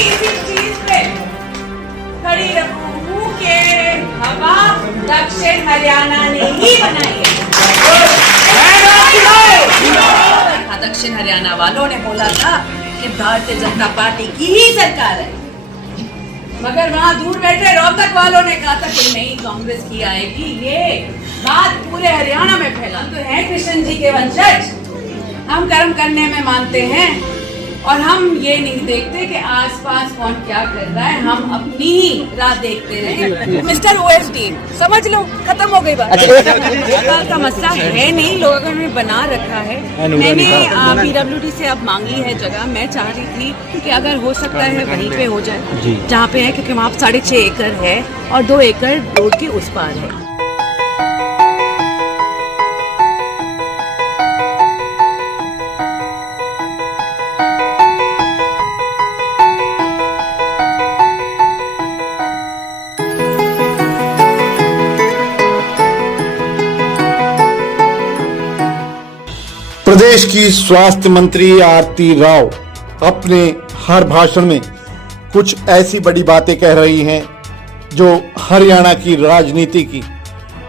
इसी चीज पे खड़ी रहूं कि हवा दक्षिण हरियाणा ने ही बनाई है। दक्षिण हरियाणा वालों ने बोला था कि भारतीय जनता पार्टी की ही सरकार है, मगर वहां दूर बैठे रोहतक वालों ने कहा था कि नहीं कांग्रेस की आएगी। ये बात पूरे हरियाणा में फैला। तो है कृष्ण जी के वंशज, हम कर्म करने में मानते हैं और हम ये नहीं देखते कि आसपास कौन क्या कर रहा है, हम अपनी ही राह देखते रहे। मिस्टर ओएसडी समझ लो, खत्म हो गई बात। का मसला है नहीं, लोगों ने बना रखा है। मैंने पीडब्ल्यूडी से अब मांगी है जगह। मैं चाह रही थी कि अगर हो सकता है वहीं पे हो जाए जहाँ पे है, क्योंकि वहाँ 6.5 एकड़ है और 2 एकड़ रोड के उस पार है। प्रदेश की स्वास्थ्य मंत्री आरती राव अपने हर भाषण में कुछ ऐसी बड़ी बातें कह रही हैं जो हरियाणा की राजनीति की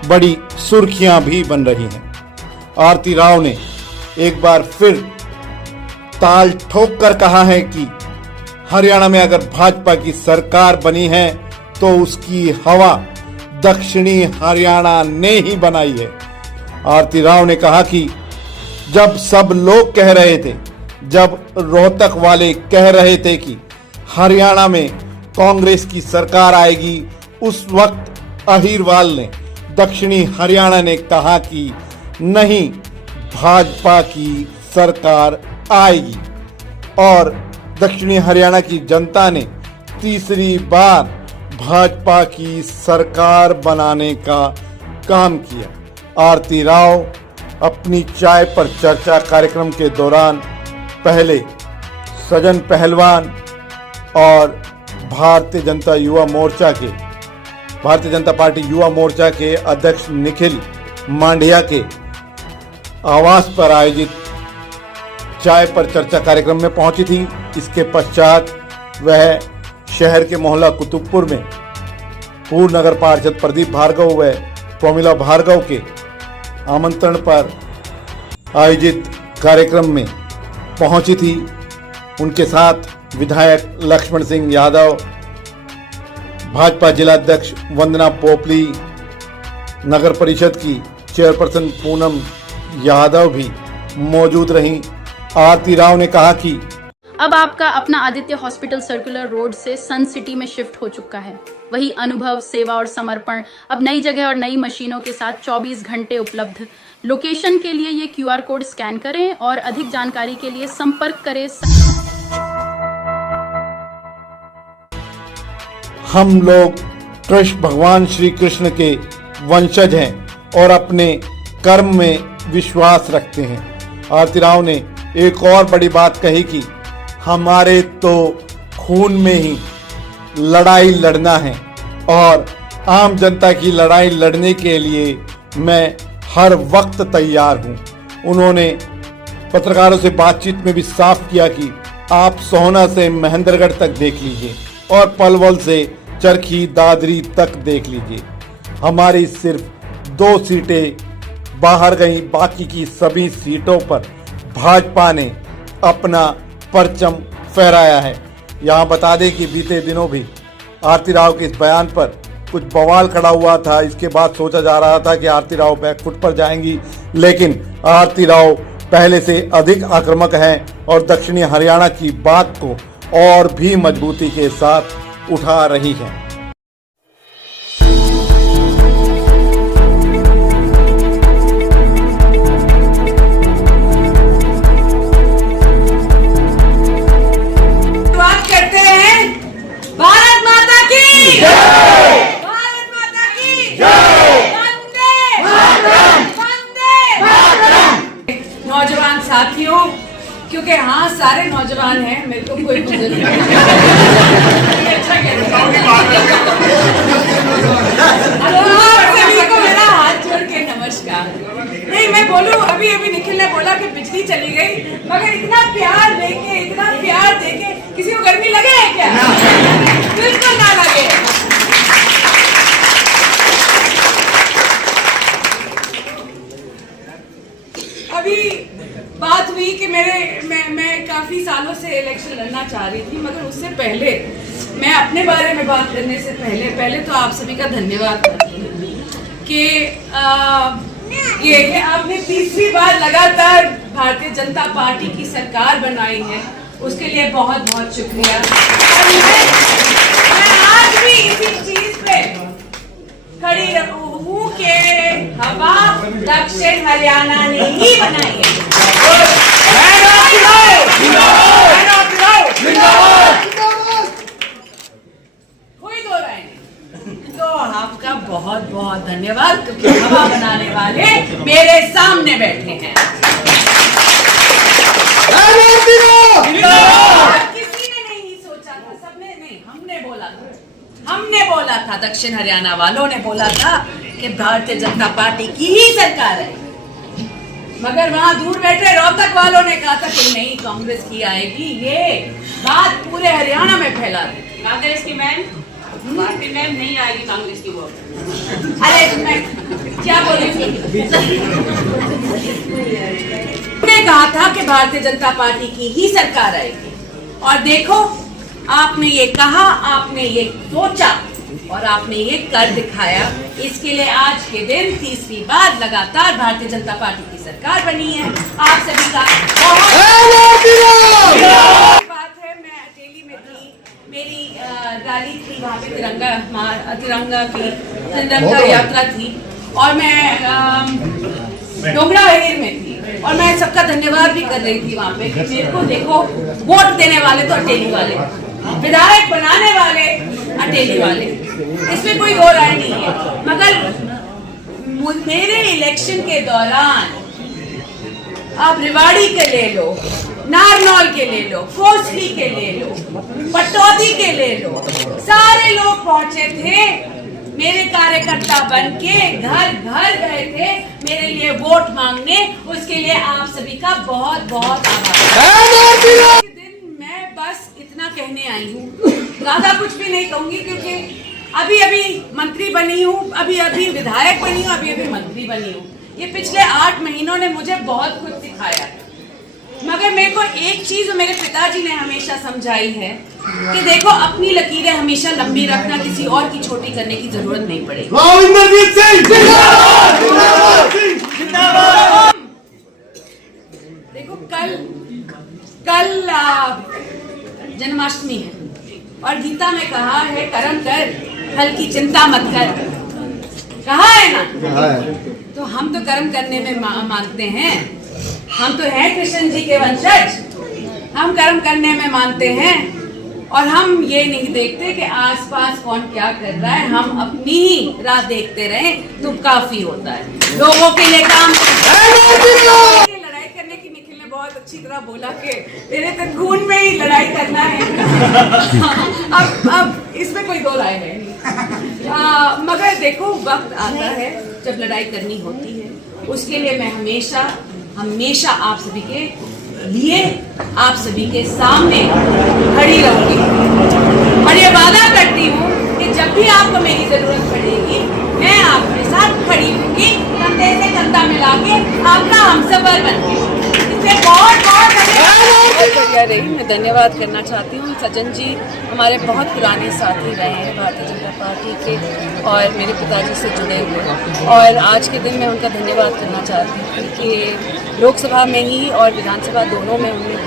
बड़ी सुर्खियां भी बन रही हैं। आरती राव ने एक बार फिर ताल ठोक कर कहा है कि हरियाणा में अगर भाजपा की सरकार बनी है तो उसकी हवा दक्षिणी हरियाणा ने ही बनाई है। आरती राव ने कहा कि जब सब लोग कह रहे थे, जब रोहतक वाले कह रहे थे कि हरियाणा में कांग्रेस की सरकार आएगी, उस वक्त अहीरवाल ने, दक्षिणी हरियाणा ने कहा कि नहीं, भाजपा की सरकार आएगी। और दक्षिणी हरियाणा की जनता ने तीसरी बार भाजपा की सरकार बनाने का काम किया। आरती राव अपनी चाय पर चर्चा कार्यक्रम के दौरान पहले सजन पहलवान और भारतीय जनता पार्टी युवा मोर्चा के अध्यक्ष निखिल मांडिया के आवास पर आयोजित चाय पर चर्चा कार्यक्रम में पहुंची थी। इसके पश्चात वह शहर के मोहल्ला कुतुबपुर में पूर्व नगर पार्षद प्रदीप भार्गव व प्रोमिला भार्गव के आमंत्रण पर आयोजित कार्यक्रम में पहुंची थी। उनके साथ विधायक लक्ष्मण सिंह यादव, भाजपा जिलाध्यक्ष वंदना पोपली, नगर परिषद की चेयरपर्सन पूनम यादव भी मौजूद रहीं। आरती राव ने कहा कि अब आपका अपना आदित्य हॉस्पिटल सर्कुलर रोड से सन सिटी में शिफ्ट हो चुका है। वही अनुभव, सेवा और समर्पण अब नई जगह और नई मशीनों के साथ 24 घंटे उपलब्ध। लोकेशन के लिए ये QR कोड स्कैन करें और अधिक जानकारी के लिए संपर्क करें। हम लोग भगवान श्री कृष्ण के वंशज हैं और अपने कर्म में विश्वास रखते हैं। आरती राव ने एक और बड़ी बात कही कि हमारे तो खून में ही लड़ाई लड़ना है और आम जनता की लड़ाई लड़ने के लिए मैं हर वक्त तैयार हूं। उन्होंने पत्रकारों से बातचीत में भी साफ किया कि आप सोहना से महेंद्रगढ़ तक देख लीजिए और पलवल से चरखी दादरी तक देख लीजिए, हमारी सिर्फ 2 सीटें बाहर गई, बाकी की सभी सीटों पर भाजपा ने अपना परचम फहराया है। यहाँ बता दें कि बीते दिनों भी आरती राव के इस बयान पर कुछ बवाल खड़ा हुआ था। इसके बाद सोचा जा रहा था कि आरती राव बैकफुट पर जाएंगी, लेकिन आरती राव पहले से अधिक आक्रामक हैं और दक्षिणी हरियाणा की बात को और भी मजबूती के साथ उठा रही हैं। नौजवान साथियों, क्योंकि हाँ सारे नौजवान हैं, मेरे को कोई बुजुर्ग नहीं। अच्छा सभी को मेरा हाथ जोड़ के नमस्कार। नहीं मैं बोलूं, अभी निखिल ने बोला कि बिजली चली गई, मगर इतना प्यार देके किसी को गर्मी लगे है क्या? काफी सालों से इलेक्शन लड़ना चाह रही थी, मगर उससे पहले मैं अपने बारे में बात करने से पहले तो आप सभी का धन्यवाद करती हूँ कि ये आपने तीसरी बार लगातार भारतीय जनता पार्टी की सरकार बनाई है, उसके लिए बहुत बहुत शुक्रिया। और मैं आज भी इसी चीज पे खड़ी हूँ कि हवा दक्षिण हरियाणा ने ही बनाई है। कोई दो राय नहीं। तो आपका बहुत बहुत धन्यवाद, क्योंकि हवा बनाने वाले मेरे सामने बैठे हैं। किसी ने नहीं सोचा था, सबने नहीं, हमने बोला था, दक्षिण हरियाणा वालों ने बोला था कि भारतीय जनता पार्टी की ही सरकार है। मगर वहां दूर बैठे रोहतक वालों ने कहा था कि नहीं, कांग्रेस की आएगी। ये बात पूरे हरियाणा में फैला दी। कांग्रेस की मैम नहीं आएगी, कांग्रेस की वोट। अरे मैं क्या बोल रही थी? ने कहा था कि भारतीय जनता पार्टी की ही सरकार आएगी, और देखो आपने ये कहा, आपने ये सोचा और आपने ये कर दिखाया। इसके लिए आज के दिन तीसरी बार लगातार भारतीय जनता पार्टी की सरकार बनी है। आप सभी का बहुत बात है। मैं अटेली में थी, मेरी रैली थी, वहाँ पे तिरंगा यात्रा थी, और मैं डोगरा हेर में थी, और मैं सबका धन्यवाद भी कर रही थी वहाँ पे कि मेरे को देखो, वोट देने वाले तो अटेली वाले, विधायक बनाने वाले अटेली वाले, इसमें कोई दो राय नहीं है। मगर मेरे इलेक्शन के दौरान आप रेवाड़ी के ले लो, नारनौल के ले लो, कोसली के ले लो, पटौदी के ले लो, सारे लोग पहुंचे थे मेरे कार्यकर्ता बन के, घर घर गए थे मेरे लिए वोट मांगने। उसके लिए आप सभी का बहुत बहुत आभार। दिन मैं बस इतना कहने आई हूँ, ज्यादा कुछ भी नहीं कहूंगी, क्योंकि अभी अभी मंत्री बनी हूँ, अभी अभी विधायक बनी हूँ, अभी अभी मंत्री बनी हूँ। ये पिछले 8 महीनों ने मुझे बहुत कुछ सिखाया, मगर मेरे को एक चीज मेरे पिताजी ने हमेशा समझाई है कि देखो, अपनी लकीरें हमेशा लंबी रखना, किसी और की छोटी करने की जरूरत नहीं पड़ेगी। देखो कल जन्माष्टमी है, और गीता में कहा है कर्म कर, फल की चिंता मत कर, कहा है ना? तो हम तो कर्म करने में मानते हैं, हम तो हैं कृष्ण जी के वंशज, हम कर्म करने में मानते हैं, और हम ये नहीं देखते कि आसपास कौन क्या कर रहा है, हम अपनी ही राह देखते रहें तो काफी होता है। लोगों के लिए काम लड़ाई करने की निखिल ने बहुत अच्छी तरह बोला कि तेरे तो खून में ही लड़ाई करना है। अब इसमें कोई दो राय है नहीं। मगर देखो, वक्त आता है जब लड़ाई करनी होती है, उसके लिए मैं हमेशा आप सभी के लिए, आप सभी के सामने खड़ी रहूंगी, और ये वादा करती हूँ कि जब भी आपको मेरी जरूरत पड़ेगी, मैं आपके साथ खड़ी होंगी, कंधे से कंधा मिला के, आपका हमसफर बन के। इससे बहुत बढ़िया रही। मैं धन्यवाद करना चाहती हूँ सज्जन जी, हमारे बहुत पुराने साथी रहे हैं भारतीय जनता पार्टी के, और मेरे पिताजी से जुड़े हुए, और आज के दिन मैं उनका धन्यवाद करना चाहती हूँ कि लोकसभा में ही और विधानसभा दोनों में उन्होंने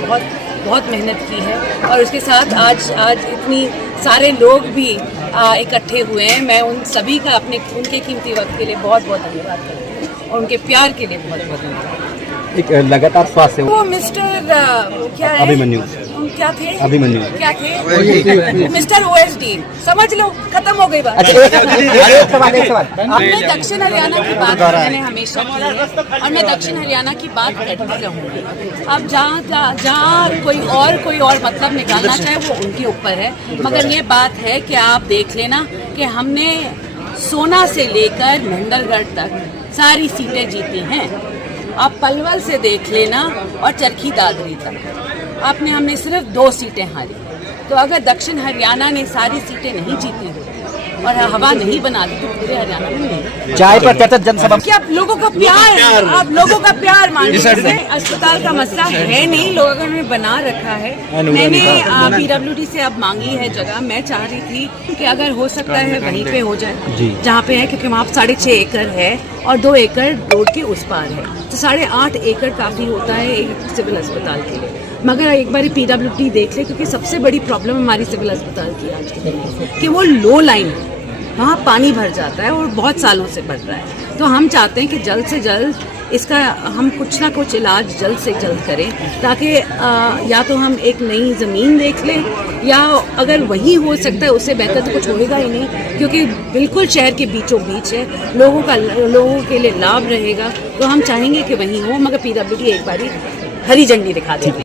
बहुत मेहनत की है, और उसके साथ आज इतनी सारे लोग भी इकट्ठे हुए हैं। मैं उन सभी का उनके कीमती वक्त के लिए बहुत बहुत धन्यवाद करती हूँ, और उनके प्यार के लिए बहुत बहुत धन्यवाद। एक लगातार स्वास्थ्य वो मिस्टर क्या है, अभिमन्यु, क्या थे, क्या थे, मिस्टर OSD, समझ लो, खत्म हो गई बात। मैं दक्षिण हरियाणा की बात मैंने हमेशा की है, और मैं दक्षिण हरियाणा की बात करती रहूंगी। अब जहाँ कोई और मतलब निकालना चाहे वो उनके ऊपर है, मगर ये बात है कि आप देख लेना कि हमने सोना से लेकर महेंद्रगढ़ तक सारी सीटें जीती हैं। आप पलवल से देख लेना और चरखी दादरी तक हमने सिर्फ 2 सीटें हारी। तो अगर दक्षिण हरियाणा ने सारी सीटें नहीं जीती होती और हवा नहीं बनाती तो पूरे हरियाणा में नहीं। चाय पर चर्चा जनसभा कि आप लोगों का प्यार, आप लोगों का प्यार मान लीजिए। अस्पताल का मसला है नहीं, लोगों ने बना रखा है। मैंने PWD से अब मांगी है जगह। मैं चाह रही थी कि अगर हो सकता है वहीं पे हो जाए जहाँ पे है, क्योंकि वहाँ 6.5 एकड़ है और 2 एकड़ रोड के उस पार है, तो 8.5 एकड़ काफी होता है एक सिविल अस्पताल के लिए। मगर एक बार PWD देख ले, क्योंकि सबसे बड़ी प्रॉब्लम हमारी सिविल अस्पताल की आज के दिन कि वो लो लाइन है, वहाँ पानी भर जाता है और बहुत सालों से भर रहा है। तो हम चाहते हैं कि जल्द से जल्द इसका हम कुछ ना कुछ इलाज जल्द से जल्द करें, ताकि या तो हम एक नई ज़मीन देख लें, या अगर वही हो सकता है उससे बेहतर तो कुछ होएगा ही नहीं, क्योंकि बिल्कुल शहर के बीचों बीच है, लोगों के लिए लाभ रहेगा। तो हम चाहेंगे कि वहीं हो, मगर PWD एक बारी हरी झंडी दिखा देगी।